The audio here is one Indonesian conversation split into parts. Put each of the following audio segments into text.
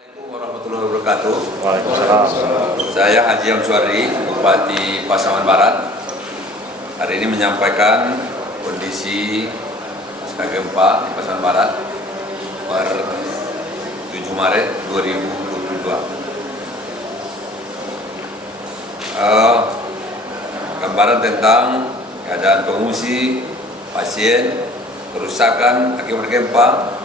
Assalamualaikum warahmatullahi wabarakatuh. Waalaikumsalam. Saya Haji Amswari, Bupati Pasaman Barat. Hari ini menyampaikan kondisi pasca gempa di Pasaman Barat per 7 Maret 2022. Gambaran tentang keadaan pengungsi, pasien, kerusakan akibat gempa,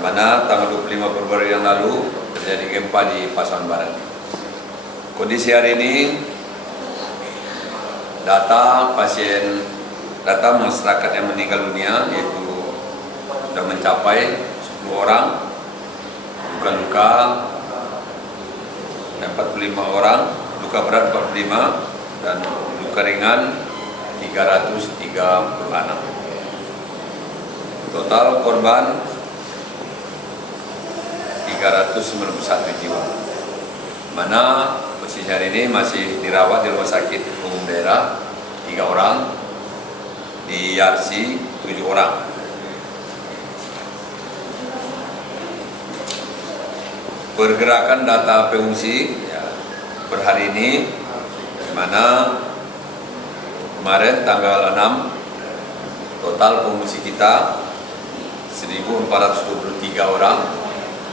mana tanggal 25 Februari yang lalu terjadi gempa di Pasaman Barat. Kondisi hari ini, data masyarakat yang meninggal dunia yaitu sudah mencapai 10 orang, luka-luka 45 orang, luka berat 45 dan luka ringan 336. Total korban 391 jiwa. Mana posisi hari ini masih dirawat di rumah sakit umum daerah 3 orang, di Yarsi 7 orang. Pergerakan data pengungsi ya, per hari ini, di mana kemarin tanggal 6 total pengungsi kita 1.423 orang.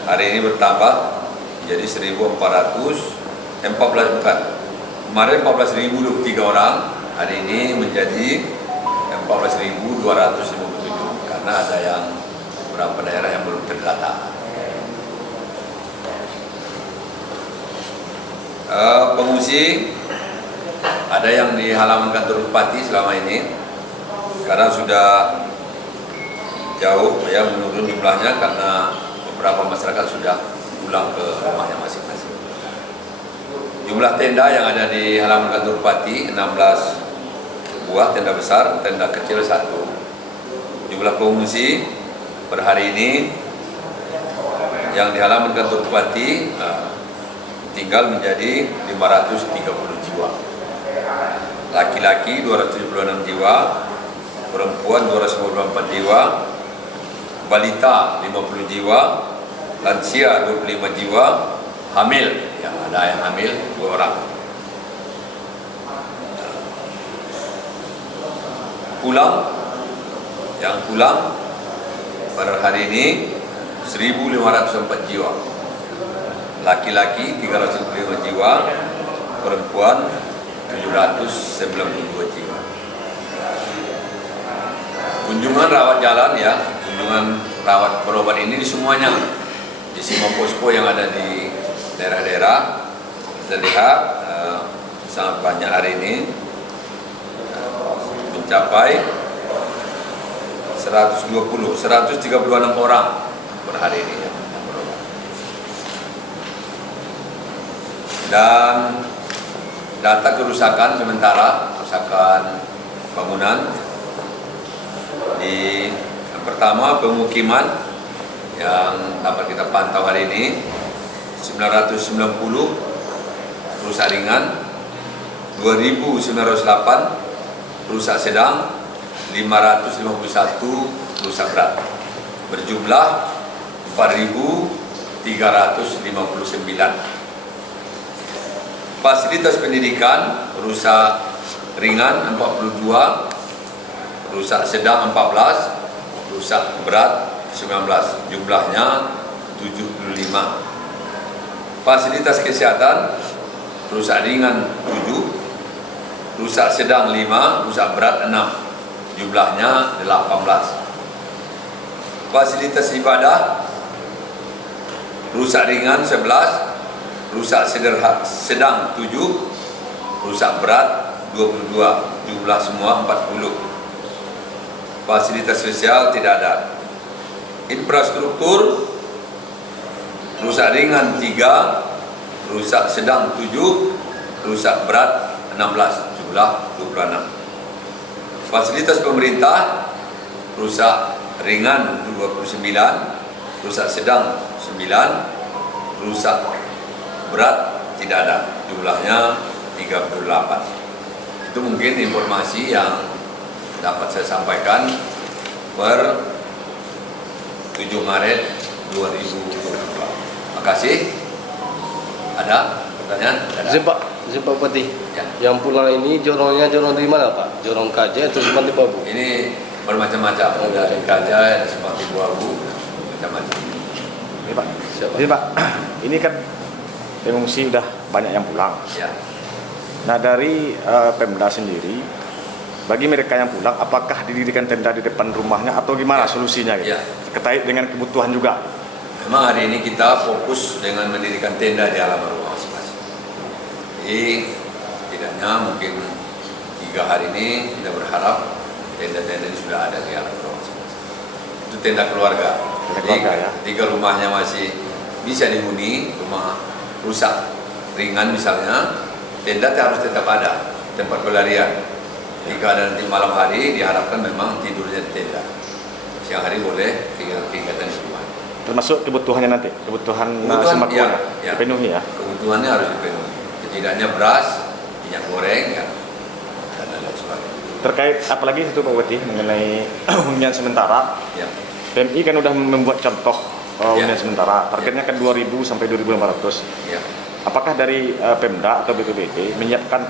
Hari ini bertambah menjadi 1.414 bukan. Kemarin 14.023 orang, hari ini menjadi 14.257 karena ada yang beberapa daerah yang belum terdata. Pengungsi ada yang di halaman kantor bupati selama ini, sekarang sudah jauh ya menurun jumlahnya karena beberapa masyarakat sudah pulang ke rumahnya masing-masing. Jumlah tenda yang ada di halaman kantor bupati 16 buah tenda besar, tenda kecil 1. Jumlah pengungsi per hari ini yang di halaman kantor bupati tinggal menjadi 530 jiwa. Laki-laki 276 jiwa, perempuan 294 jiwa, balita 50 jiwa, lansia 25 jiwa, hamil, yang ada yang hamil 2 orang. Yang pulang pada hari ini 1.504 jiwa. Laki-laki 395 jiwa, perempuan 792 jiwa. Kunjungan rawat jalan ya, kunjungan rawat berobat ini di semuanya, di semua posko yang ada di daerah-daerah. Kita lihat sangat banyak hari ini, mencapai 136 orang per hari ini yang berobat. Dan data kerusakan sementara, kerusakan bangunan di yang pertama pemukiman yang dapat kita pantau hari ini 990 rusak ringan, 2.908 rusak sedang, 551 rusak berat, berjumlah 4.359. Fasilitas pendidikan rusak ringan 42, rusak sedang 14, rusak berat 19, jumlahnya 75. Fasilitas kesehatan rusak ringan 7, rusak sedang 5, rusak berat 6, jumlahnya 18. Fasilitas ibadah rusak ringan 11, rusak sedang 7, rusak berat 22, jumlah semua 40. Fasilitas sosial tidak ada. Infrastruktur rusak ringan 3, rusak sedang 7, rusak berat 16, jumlah 26. Fasilitas pemerintah rusak ringan 29, rusak sedang 9, rusak berat tidak ada, jumlahnya 38. Itu mungkin informasi yang dapat saya sampaikan per 7 Maret 2022. kasih. Ada pertanyaan? Ada. Pak Bupati, Ya. yang pulang ini jorongnya jorong dari mana Pak? Jorong Kaja atau Simpang Tipe Abu? Ini bermacam-macam, ada di Kajah, ada Simpang Tipe Abu, macam-macam. Ini Pak, jadi Pak, ini kan pengungsi udah banyak yang pulang. Ya. Nah dari Pemda sendiri, bagi mereka yang pulang, apakah didirikan tenda di depan rumahnya atau gimana solusinya gitu? Ya. Terkait dengan kebutuhan juga. Memang hari ini kita fokus dengan mendirikan tenda di halaman rumah masing-masing. Jadi tidaknya mungkin 3 hari ini kita berharap tenda-tenda ini sudah ada di halaman rumah masing-masing. Itu tenda keluarga. Tenda Jadi keluarga, ya. ketika rumahnya masih bisa dihuni, rumah rusak ringan misalnya, tenda harus tetap ada tempat pelarian. Jika ada nanti malam hari diharapkan memang tidurnya di tenda. Siang hari boleh kegiatan di rumah. Termasuk kebutuhannya nanti, kebutuhan sembako ya. dipenuhi ya. Kebutuhannya harus dipenuhi. Setidaknya beras, minyak goreng, ya, dan lain sebagainya. Terkait apalagi itu Pak Bupati mengenai hunian sementara, Ya. PMI kan udah membuat contoh Ya. hunian sementara, targetnya kan 2.000 sampai 2.500. Ya. Apakah dari Pemda atau BPBD menyiapkan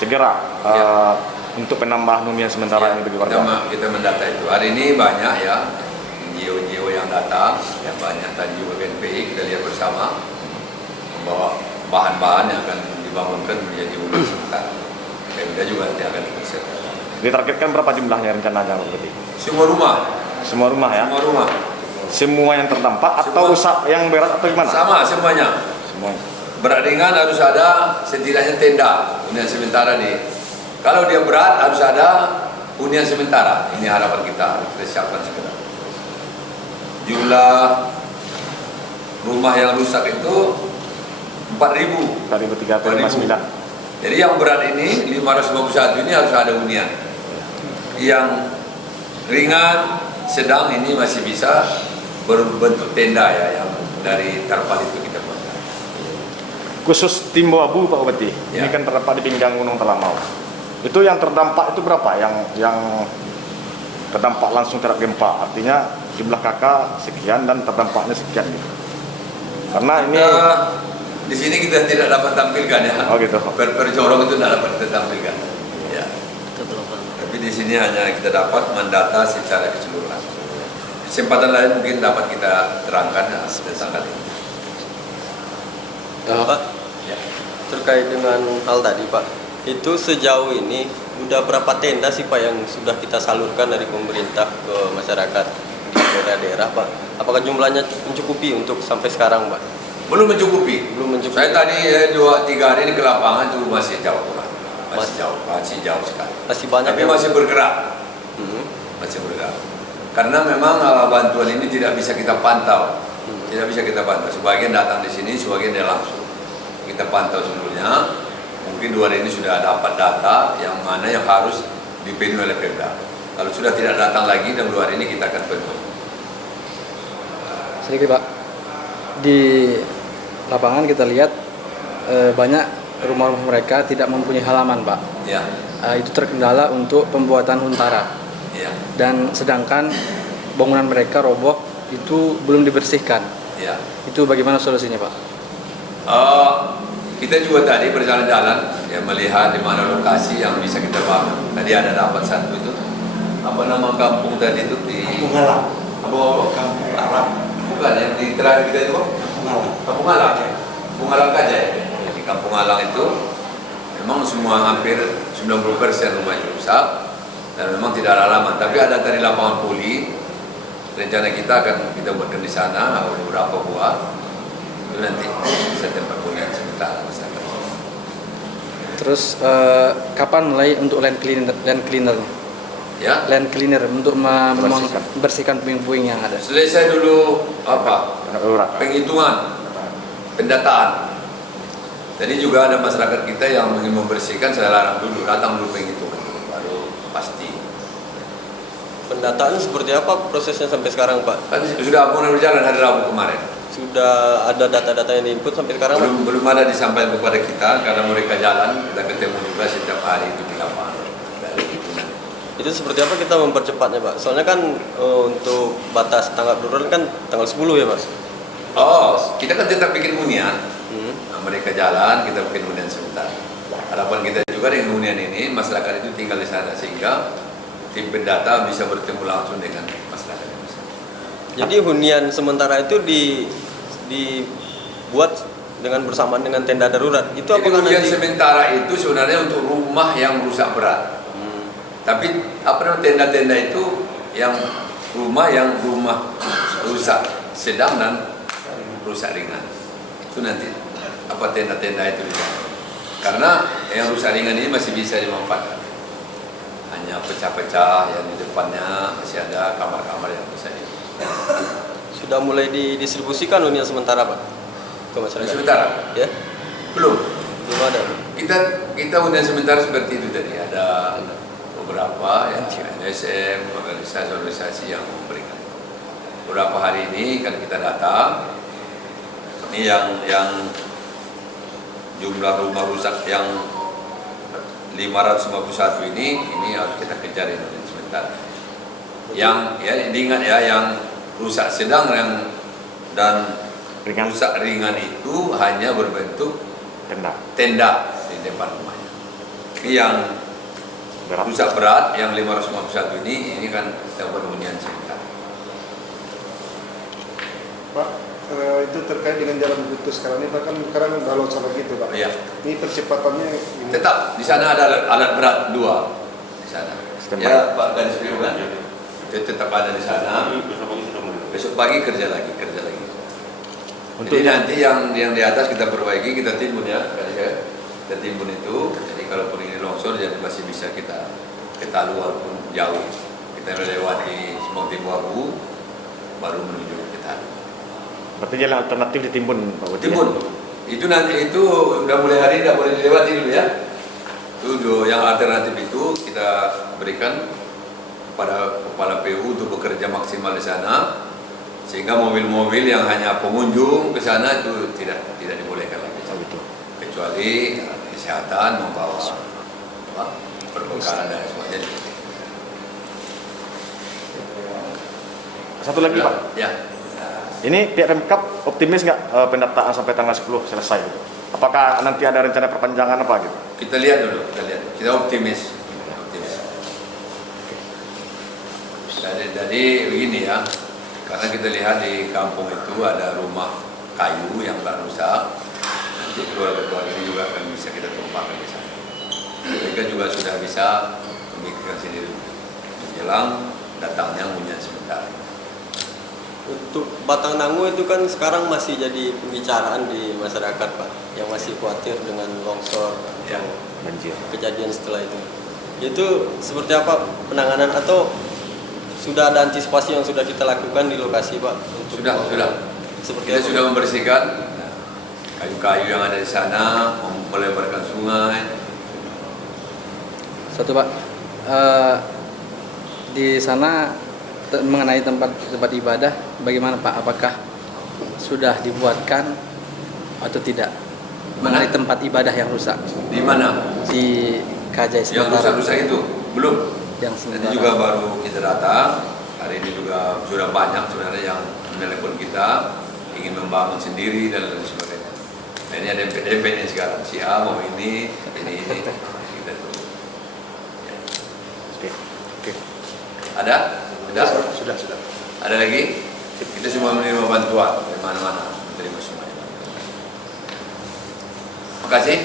segera Ya. untuk penambahan hunian sementara Ya, ini bagi warga? kita mendata itu. Hari ini banyak ya NGO-NGO yang datang, yang banyak tadi juga BNPI kita lihat bersama membawa bahan-bahan yang akan dibangunkan menjadi hunian sementara. Pemda juga nanti akan ikut serta. Ditargetkan berapa jumlahnya rencananya Pak Bupati? Semua rumah, Semua rumah ya? semua rumah, Semua yang terdampak atau Semua. rusak yang berat atau gimana? sama semuanya. Semua. Berat ringan harus ada setidaknya tenda hunian sementara di. Kalau dia berat harus ada hunian sementara. Ini harapan kita siapkan segera. Jumlah rumah yang rusak itu 4.000. 4.359. Jadi yang berat ini 551 ini harus ada hunian. Yang ringan, sedang ini masih bisa berbentuk tenda ya, yang dari tarpal itu kita buat. Khusus Timbo Abu Pak Bupati, Ya. ini kan terdapat di pinggang Gunung Talamau. Itu yang terdampak itu berapa? Yang terdampak langsung terhadap gempa, artinya jumlah kakak sekian dan terdampaknya sekian gitu. Karena ini Di sini kita tidak dapat tampilkan ya. Oh gitu. Per jorong itu tidak dapat kita tampilkan. Ya. Tapi di sini hanya kita dapat mendata secara keseluruhan. Kesempatan lain mungkin dapat kita terangkan ya, tentang hal ini. Pak, Ya. terkait dengan hal tadi Pak, itu sejauh ini udah berapa tenda sih Pak yang sudah kita salurkan dari pemerintah ke masyarakat di daerah-daerah Pak? Apakah jumlahnya mencukupi untuk sampai sekarang Pak? Belum mencukupi. Belum mencukupi. Saya tadi 2-3 hari ini ke lapangan itu masih jauh kurang. Masih jauh sekali. Masih banyak. Tapi masih bergerak. Masih bergerak. Karena memang bantuan ini tidak bisa kita pantau. Tidak bisa kita pantau. Sebagian datang di sini, sebagian dia langsung. Kita pantau seluruhnya. Mungkin 2 hari ini sudah dapat data yang mana yang harus dipenuhi oleh Pemda. Kalau sudah tidak datang lagi dalam 2 hari ini kita akan penuhi. Sedikit Pak, di lapangan kita lihat banyak rumah-rumah mereka tidak mempunyai halaman Pak. Ya, Itu terkendala untuk pembuatan huntara. ya, Dan sedangkan bangunan mereka roboh itu belum dibersihkan. ya. Itu bagaimana solusinya Pak? Kita juga tadi berjalan-jalan ya, melihat di mana lokasi yang bisa kita bangun. Tadi ada dapat satu itu apa nama kampung tadi itu di Kampung Alam. Kampung Alam. Bukan yang di terakhir kita itu Kampung Alang ya. Kampung Alang Kaja ya. Di Kampung Alang itu memang semua hampir 90% rumah itu rusak dan memang tidak ada halaman. Tapi ada tadi lapangan poli. Rencana kita akan kita buatkan di sana beberapa buah. Itu nanti bisa tempat hunian sementara masyarakat. Terus kapan mulai untuk land cleaner? Ya, Land cleaner untuk membersihkan puing-puing yang ada. selesai dulu apa? darurat. Penghitungan, pendataan. Tadi juga ada masyarakat kita yang ingin membersihkan, saya larang dulu, datang dulu penghitungan dulu, baru pasti. Pendataan seperti apa prosesnya sampai sekarang Pak? Kan sudah mulai berjalan hari Rabu kemarin. Sudah ada data-data yang diinput sampai sekarang Pak? Belum ada disampaikan kepada kita karena mereka jalan, kita ketemu juga setiap hari itu di lapangan. Dari hitungan. Itu seperti apa kita mempercepatnya Pak? Soalnya kan untuk batas tanggap darurat kan tanggal 10 ya Pak? Oh, kita kan tetap bikin hunian. Hmm. Nah, mereka jalan, kita bikin hunian sementara. Harapan kita juga dengan hunian ini, masyarakat itu tinggal di sana sehingga tim pendata bisa bertemu langsung dengan masyarakat yang di sana. Jadi hunian sementara itu dibuat dengan bersamaan dengan tenda darurat. Itu Jadi apakah hunian nanti sementara itu sebenarnya untuk rumah yang rusak berat. Tapi apa namanya tenda-tenda itu yang rumah rusak sedang dan rusak ringan. Itu nanti apa tenda-tenda itu bisa. Karena yang rusak ringan ini masih bisa dimanfaatkan. Hanya pecah-pecah yang di depannya masih ada kamar-kamar yang bisa sudah mulai didistribusikan hunian sementara, Pak, ke masyarakat? sementara. Ya, Belum. belum ada. Kita hunian sementara seperti itu tadi ada beberapa ya LSM, organisasi-organisasi yang memberikan. Beberapa hari ini kan kita datang, ini yang jumlah rumah rusak yang 551 ini harus kita kejar ini sementara. Yang ya diingat ya, yang rusak sedang dan Ringan. rusak ringan itu hanya berbentuk tenda di depan rumahnya. Ini yang Berat. rusak berat yang 551 ini kan dapat hunian sementara. Pak, itu terkait dengan jalan putus sekarang ini, Pak, kan sekarang udah longsor gitu, Pak. Iya. Ini percepatannya ini. Tetap di sana ada alat berat 2 di sana. Standby. Ya Pak Gadis Biru kan, itu tetap ada di sana. Besok pagi kerja lagi. Jadi nanti yang di atas kita perbaiki, kita timbun ya, kita timbun itu. Jadi kalaupun ini longsor, jadi masih bisa kita lalu walaupun jauh. Kita melewati Semong Timbuabu, baru menuju ke Talu. Berarti jalan alternatif ditimbun, Pak Budi. Timbun. Itu nanti itu udah mulai hari ini tidak boleh dilewati dulu ya. Itu yang alternatif itu kita berikan kepada kepala PU untuk bekerja maksimal di sana, sehingga mobil-mobil yang hanya pengunjung ke sana itu tidak dibolehkan lagi. Kecuali kesehatan membawa perbekalan dan semuanya. Satu lagi, Pak. Ya. Ini pihak Pemkab optimis nggak pendataan sampai tanggal 10 selesai gitu? Apakah nanti ada rencana perpanjangan apa gitu? Kita lihat dulu. Kita optimis. Jadi begini ya, karena kita lihat di kampung itu ada rumah kayu yang telah rusak. Nanti keluarga ini juga akan bisa kita tumpahkan di sana. Mereka juga sudah bisa memikirkan sendiri menjelang datangnya hunian sementara. Untuk Batang Nangu itu kan sekarang masih jadi pembicaraan di masyarakat, Pak, yang masih khawatir dengan longsor Ya. atau Banjir. kejadian setelah itu. Itu seperti apa penanganan atau sudah ada antisipasi yang sudah kita lakukan di lokasi, Pak? Sudah. Seperti Kita apa? sudah membersihkan kayu-kayu yang ada di sana, melebarkan sungai. Satu Pak, di sana mengenai tempat ibadah, bagaimana Pak? Apakah sudah dibuatkan atau tidak? Mana? Mengenai tempat ibadah yang rusak Di mana? di Kajai Yang sementara. rusak-rusak itu belum. Yang Tadi sementara. juga baru kita datang. Hari ini juga sudah banyak sebenarnya yang menelepon kita ingin membangun sendiri dan lain sebagainya. Nah, ini ada dempet-dempetnya sekarang. Si A mau ini. Kita tunggu. Ya. Oke. Ada? Sudah. Ada lagi? Kita semua menerima bantuan dari mana-mana, menerima semuanya. Terima kasih.